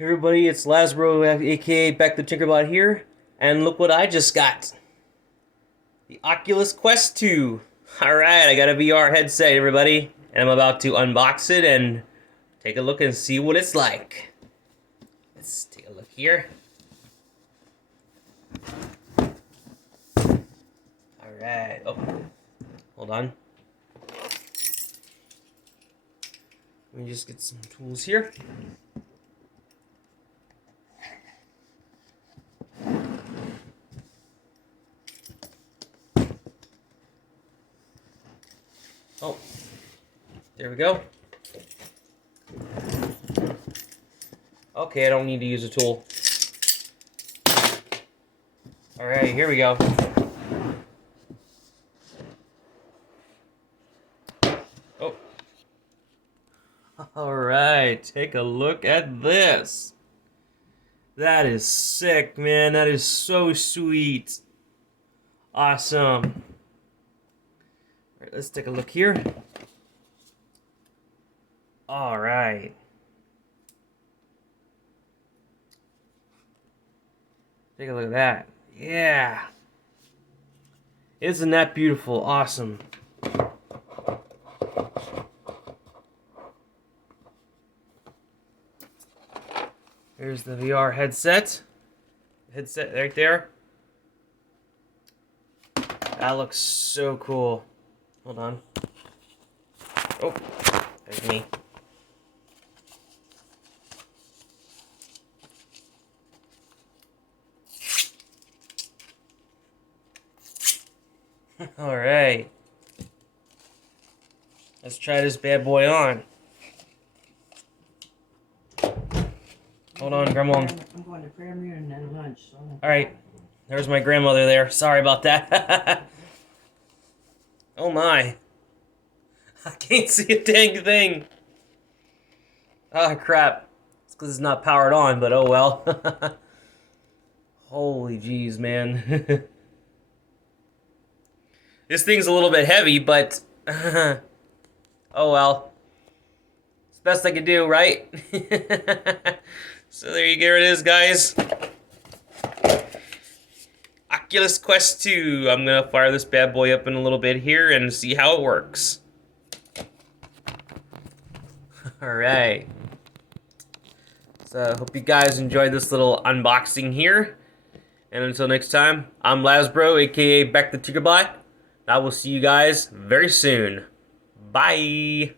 Hey everybody, it's Lazbro, aka Beck the Tinkerbot here, and look what I just got. The Oculus Quest 2. Alright, I got a VR headset, everybody, and I'm about to unbox it and take a look and see what it's like. Let's take a look here. Alright, oh, hold on. Let me just get some tools here. Oh, there we go. Okay, I don't need to use a tool. Alright, here we go. Oh. Alright, take a look at this. That is sick, man. That is so sweet. Awesome. Alright, let's take a look here. Alright. Take a look at that. Yeah. Isn't that beautiful? Awesome. Here's the VR headset. Headset right there. That looks so cool. Hold on. Oh, there's me. Alright. Let's try this bad boy on. Hold on, Grandma. I'm going to prayer meeting and then lunch. So Alright. There's my grandmother there. Sorry about that. Oh my. I can't see a dang thing. Ah, crap. It's because it's not powered on, but oh well. Holy jeez, man. This thing's a little bit heavy, but oh well. It's the best I can do, right? So there you go, it is, guys. Oculus Quest 2. I'm gonna fire this bad boy up in a little bit here and see how it works. Alright. So I hope you guys enjoyed this little unboxing here. And until next time, I'm Lazbro, aka Beck the Tinkerbot. I will see you guys very soon. Bye!